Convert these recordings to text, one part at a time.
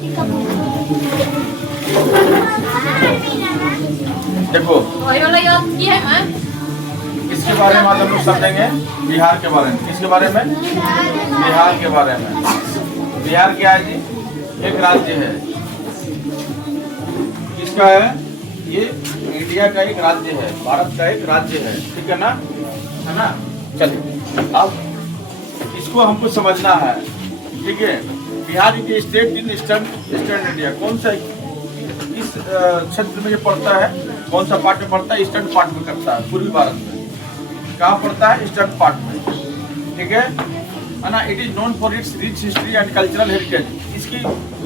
देखो इसके बारे में आज हम लोग समझेंगे, बिहार के बारे में। किसके बारे में? बिहार के बारे में। बिहार क्या है जी? एक राज्य है। किसका है? ये इंडिया का एक राज्य है, भारत का एक राज्य है, ठीक है ना? चलिए अब इसको हमको समझना है, ठीक है? Bihar is state in eastern India. कौन सा इस क्षेत्र में ये पड़ता है? कौन सा पार्ट में पड़ता है? ईस्टर्न पार्ट में करता है, पूर्वी भारत में। कहाँ पड़ता है? ईस्टर्न पार्ट में, ठीक है ना? It is known for it's rich history and cultural heritage. इसकी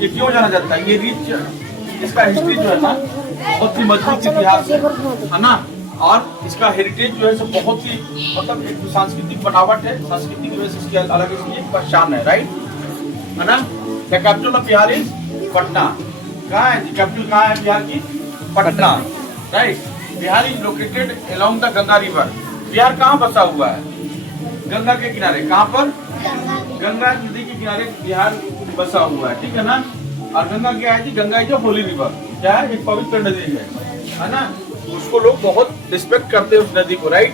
ये क्यों जाना जाता है? ये रिच, इसका हिस्ट्री जो है ना बहुत ही मजबूत इतिहास है ना? और इसका हेरिटेज जो है सो बहुत ही मतलब एक सांस्कृतिक बनावट है, सांस्कृतिक वजह से इसकी अलग इसकी एक पहचान है, राइट? है ना? The capital of Bihar is Patna. कहाँ है? कैपिटल कहाँ है बिहार की? Patna, right? Bihar is located along the Ganga river. Bihar कहाँ बसा हुआ है? गंगा के किनारे। कहाँ पर? गंगा नदी के किनारे बिहार बसा हुआ है, ठीक है ना? और गंगा क्या है जी? Ganga is holy river. क्या है? एक पवित्र नदी है ना? उसको लोग बहुत रिस्पेक्ट करते हैं उस नदी को, right?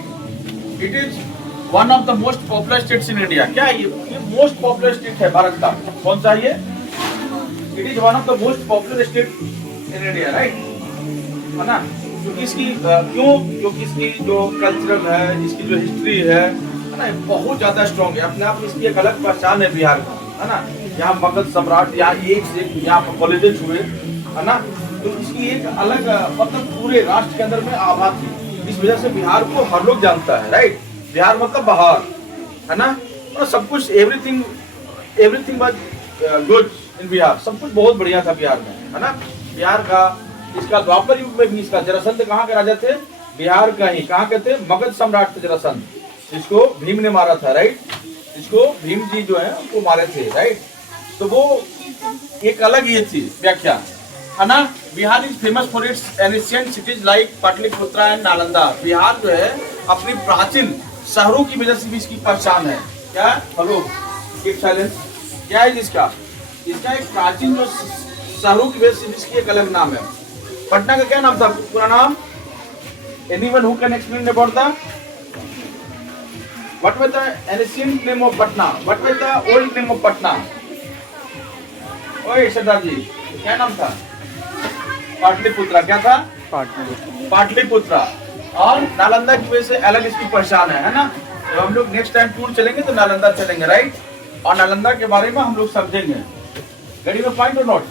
It is one of the most popular states in India. क्या है ये मोस्ट पॉपुलर स्टेट है भारत का। कौन सा ये? It is one of the most popular state in India, right? है ना? क्योंकि इसकी क्योंकि इसकी जो कल्चरल है, इसकी जो हिस्ट्री है ना, बहुत ज्यादा स्ट्रॉन्ग है। अपने आप में इसकी एक अलग पहचान है बिहार का, है ना? यहाँ मगध सम्राट, यहाँ एक से यहाँ पर कॉलेजेस हुए, है ना? तो इसकी एक अलग मतलब पूरे राष्ट्र के अंदर में आभा थी। इस वजह से बिहार को हर लोग जानता है, राइट? बिहार मतलब बाहर, है ना? और सब कुछ everything was good in Bihar. सब कुछ बहुत बढ़िया था बिहार में, है ना? बिहार का इसका द्वापर युग में भी इसका जरासंध कहाँ के राजा थे? बिहार का ही। कहाँ के थे? मगध सम्राट थे जरासंध, जिसको भीम ने मारा था, राइट? इसको भीम जी जो है वो मारे थे, राइट? तो वो एक अलग ये थी व्याख्या, है ना? Bihar is famous for its ancient cities like Pataliputra and Nalanda. Bihar जो है अपनी प्राचीन शहरों की वजह से भी इसकी पहचान है। क्या? Hello, keep silence. क्या है इसका? इसका एक प्राचीन जो शहरों की वजह से इसकी एक अलग नाम है। पटना का क्या नाम था? पूरा नाम? Anyone who can explain about the what was the ancient name of Patna? What was the old name of Patna? ओए सरदार जी, क्या नाम था? पाटलिपुत्रा। क्या था? पाटलिपुत्रा। और नालंदा की वजह से अलग इसकी पहचान है ना? तो हम लोग नेक्स्ट टाइम टूर चलेंगे तो नालंदा चलेंगे, राइट? और नालंदा के बारे में हम लोग समझेंगे। गड़ी में पॉइंट और नोट।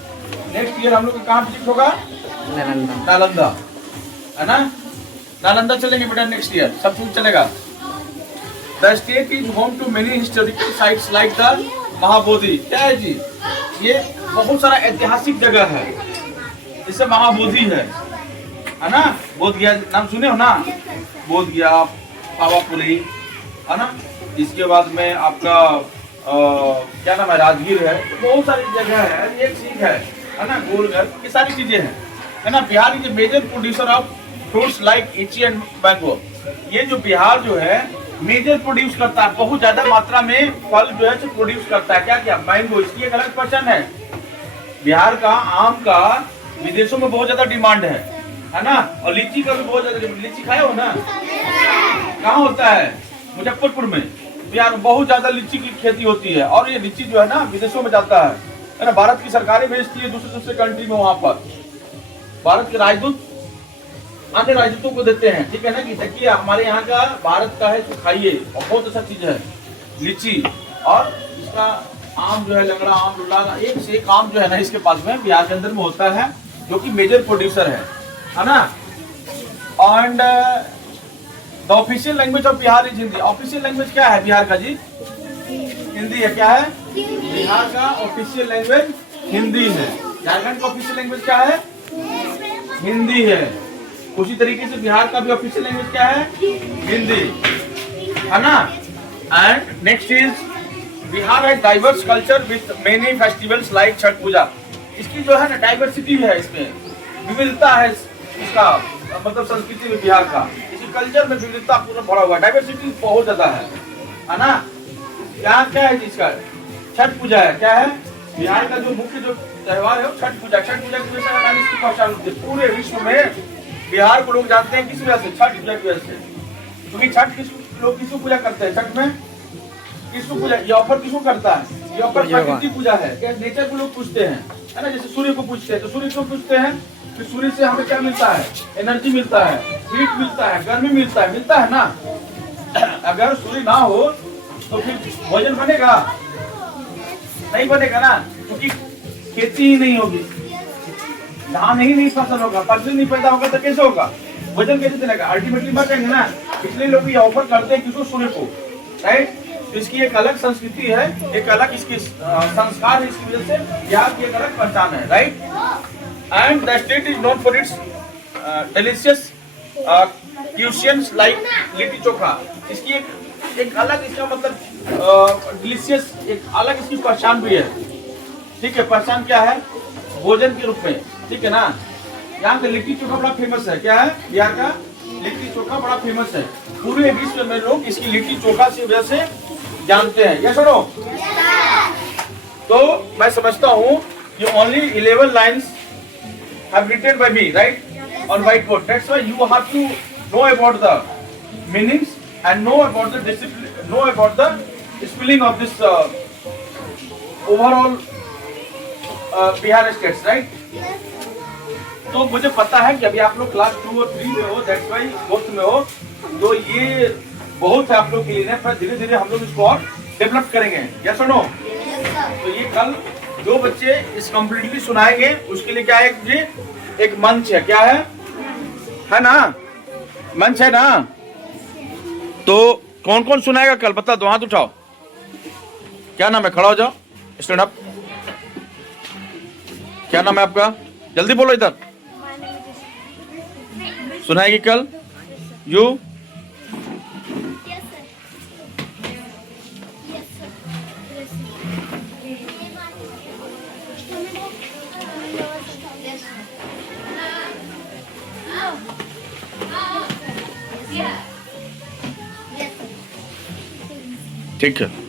नेक्स्ट ईयर हम लोग कहाँ विजिट होगा? नालंदा, है ना? नालंदा चलेंगे बेटा नेक्स्ट ईयर, सब कुछ चलेगा। The state is home to many historical sites like the Mahabodhi. क्या है जी? ये बहुत सारा ऐतिहासिक जगह है, जैसे महाबोधि है ना? बोध गया नाम सुने हो ना? बोध गया, पावापुरी, है ना? इसके बाद में आपका क्या नाम है? राजगीर है। बहुत सारी जगह है, एक चीज है ना? गोलघर, ये सारी चीजें हैं, है ना? Bihar is major producer of fruits like litchi and mango. ये जो बिहार जो है मेजर प्रोड्यूस करता है, बहुत ज्यादा मात्रा में फल जो है प्रोड्यूस करता है। क्या क्या? मैंगो। इसकी एक अलग पहचान है। बिहार का आम का विदेशों में बहुत ज्यादा डिमांड है ना? और लीची का भी बहुत ज्यादा। लीची खाए हो ना? कहाँ होता है? मुजफ्फरपुर में। बिहार में बहुत ज्यादा लीची की खेती होती है, और ये लीची जो है ना विदेशों में जाता है ना? भारत की सरकारें भेजती है दूसरे कंट्री में, वहां पर भारत के राजदूत अन्य राजदूतों को देते हैं, ठीक है ना? कि देखिए हमारे यहाँ का भारत का है, तो खाइए, और बहुत अच्छा चीज है लीची। और इसका आम जो है, लंगड़ा आम, लुला, एक से एक आम जो है ना इसके पास में बिहार के अंदर में होता है, जो कि मेजर प्रोड्यूसर है ना? And the official language of Bihar is Hindi. Official language क्या है बिहार का जी? हिंदी है। क्या है? बिहार का ऑफिशियल लैंग्वेज हिंदी है। झारखंड का ऑफिशियल लैंग्वेज क्या है? हिंदी है। उसी तरीके से बिहार का भी ऑफिशियल लैंग्वेज क्या है? हिंदी, है ना? एंड नेक्स्ट इज बिहार है diverse culture with many festivals like Chhath Puja. इसकी जो है ना डाइवर्सिटी है, इसमें विविधता है इसका मतलब संस्कृति में बिहार का, इसकी कल्चर में विविधता पूरा भरा हुआ है, डाइवर्सिटी बहुत ज्यादा है ना? यहाँ क्या है इसका? छठ पूजा है। क्या है? बिहार का जो मुख्य जो त्योहार है छठ पूजा। छठ पूजा की वजह से हमारी इसकी पहचान होती है पूरे विश्व में। बिहार को लोग जानते हैं किस वजह से? छठ पूजा की वजह से। क्योंकि छठ लोग किसको पूजा करते हैं? छठ में किसको पूजा? ये ऑफर किसको करता है? ये ऑफर प्रकृति पूजा है। क्या नेचर को लोग पूछते हैं, है ना? जैसे सूर्य को पूछते हैं, तो सूर्य को पूछते हैं कि सूर्य से हमें क्या मिलता है? एनर्जी मिलता है, हीट मिलता है, गर्मी मिलता है ना? अगर सूर्य ना हो तो फिर भोजन बनेगा? नहीं बनेगा ना, क्योंकि खेती ही नहीं होगी, धान ही नहीं फसल होगा, फसल नहीं पैदा होगा तो कैसे होगा? भोजन कैसे चलेगा? अल्टीमेटली बचेंगे ना। इसलिए लोग ये ऑफर करते हैं किसको? सूर्य को, राइट? तो इसकी एक अलग संस्कृति है, एक अलग इसकी संस्कार है। इसकी वजह से यहाँ की एक अलग पहचान है, right? And the state is known for its delicious cuisines like litti chokha. इसकी एक अलग, इसका मतलब डिलीशियस, एक अलग इसकी पहचान भी है। ठीक है, पहचान क्या है? भोजन के रूप में, ठीक है ना? यहाँ का लिट्टी चोखा बड़ा फेमस है। क्या है? बिहार का लिट्टी चोखा बड़ा फेमस है। पूरे विश्व में लोग इसकी लिट्टी चोखा की वजह से जानते हैं। यस और नो? तो मैं समझता हूँ कि only 11 lines have written by me, right, on whiteboard. That's why you have to know about the meanings and know about the discipline, know about the spelling of this overall Bihar states, right? तो मुझे पता है कि अभी आप लोग class 2 और 3 में हो, that's why 4th में हो, तो ये बहुत है आप लोग के लिए, पर धीरे धीरे हम लोग इसको और डेवलप करेंगे। यस और नो? तो ये कल जो बच्चे इस कम्प्लीटली सुनाएंगे उसके लिए क्या है जी? एक मंच है। क्या है ना? मंच है ना? तो कौन कौन सुनाएगा कल? बता दो, हाथ उठाओ। क्या नाम है? खड़ा हो जाओ, स्टैंड अप। क्या नाम है आपका? जल्दी बोलो इधर। सुनाएगी कल? यू? ठीक है।